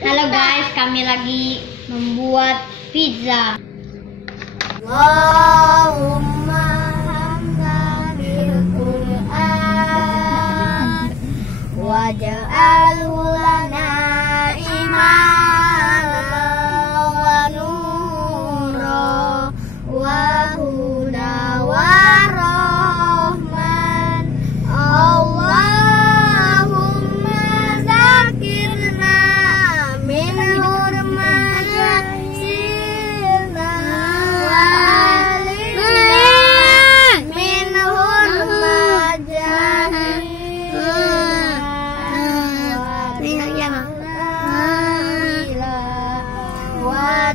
Halo guys, kami lagi membuat pizza. Allahumma hamna bil Qur'an waj'alhu lana imana wa nura wa huda wa rahman. Allahumma zakirna min hurmatina wa alimna min hurmatina wa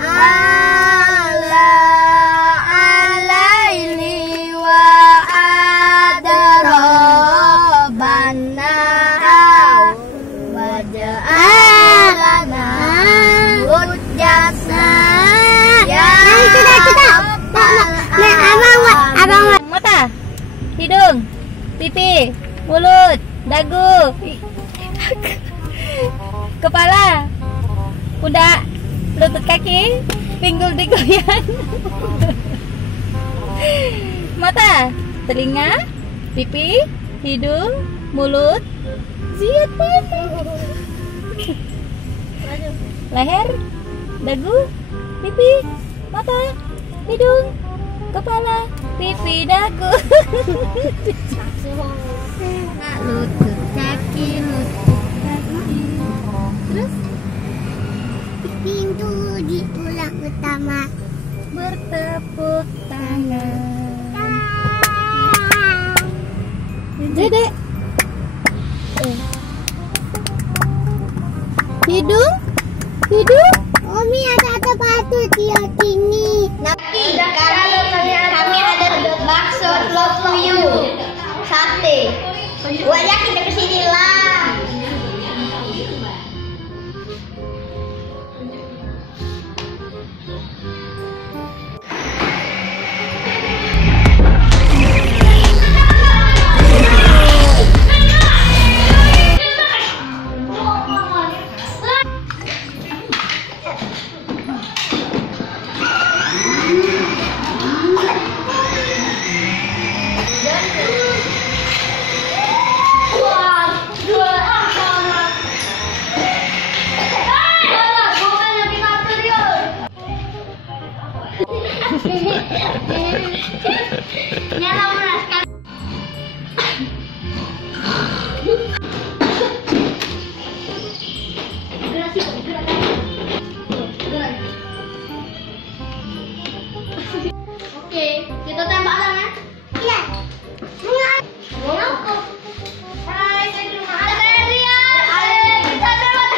ala alaini wa adarabana waj'alana hujjata ya Abang mata, hidung, pipi, mulut, dagu, kepala, pundak, lutut kaki, pinggul digoyang. Mata, telinga, pipi, hidung, mulut, ziat mata. Leher, dagu, pipi, mata, hidung, kepala, pipi, dagu. lutut kaki terus pintu di tulang utama Bertepuk tangan. Dedek. Hidung, hidung. Omi ada batu di sini. Nanti kami ada bakso lofuyu, sate. Wajah kita kesini lah. Oke, kita tembak lah. Iya. Hai, saya di rumah Adrian. Kita tembak.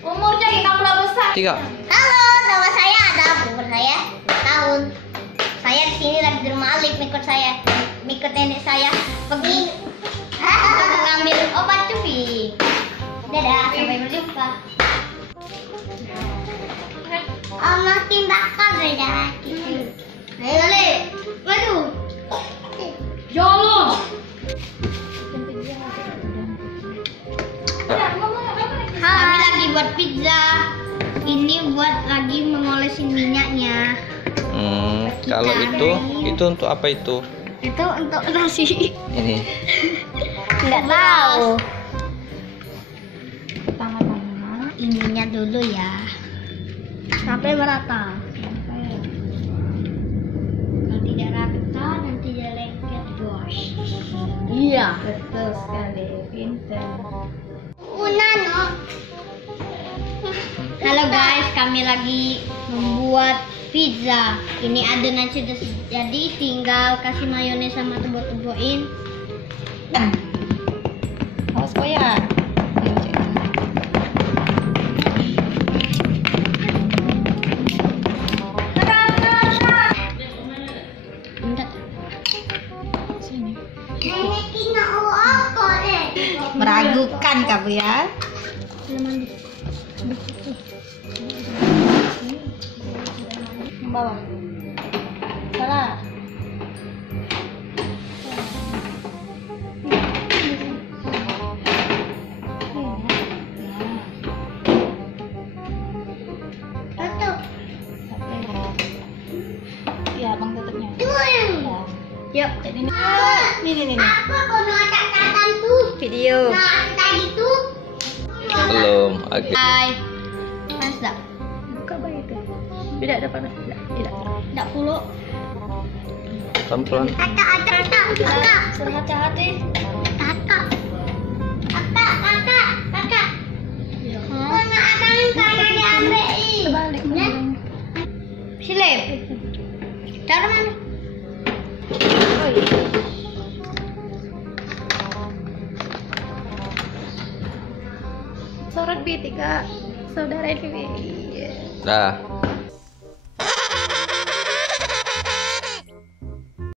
Umurnya kita berapa besar? 3. Halo, nama saya Adam. Umur saya 4 tahun. Saya di sini lagi di rumah Alif, ikut saya, ikut nenek saya pergi untuk mengambil obat cumi. Dadah, sampai berjumpa. Makin bakal beda. Ayo Le, maju. Jalan. Kami lagi buat pizza. Ini buat lagi mengolesin minyaknya. Kalau itu untuk apa itu? Itu untuk nasi. Ini. Nggak tahu. Pertama-tama Ininya dulu ya. Sampai merata. Kalau tidak rata nanti dia lengket bos. iya, betul sekali, pintar. Unano. Halo guys, kami lagi membuat pizza. Ini adonan sudah jadi, tinggal kasih mayones sama tebok-tebokin. Awas koyak. Meragukan kamu ya. Bawah. Salah. Ini. Nih. Aku kono acak-acakan tuh. Video. Nah, tadi tuh. Belum. Oke. Hai. Panas dak? Buka baik itu. Tidak ada panas. Tidak. Dak puluh. Pelan-pelan. Kakak. Suruh hati-hati. Kakak. Kono akan karena diambil. Terbalik. Silip. Taruh mana? Sorot B3 saudara ini. Dah.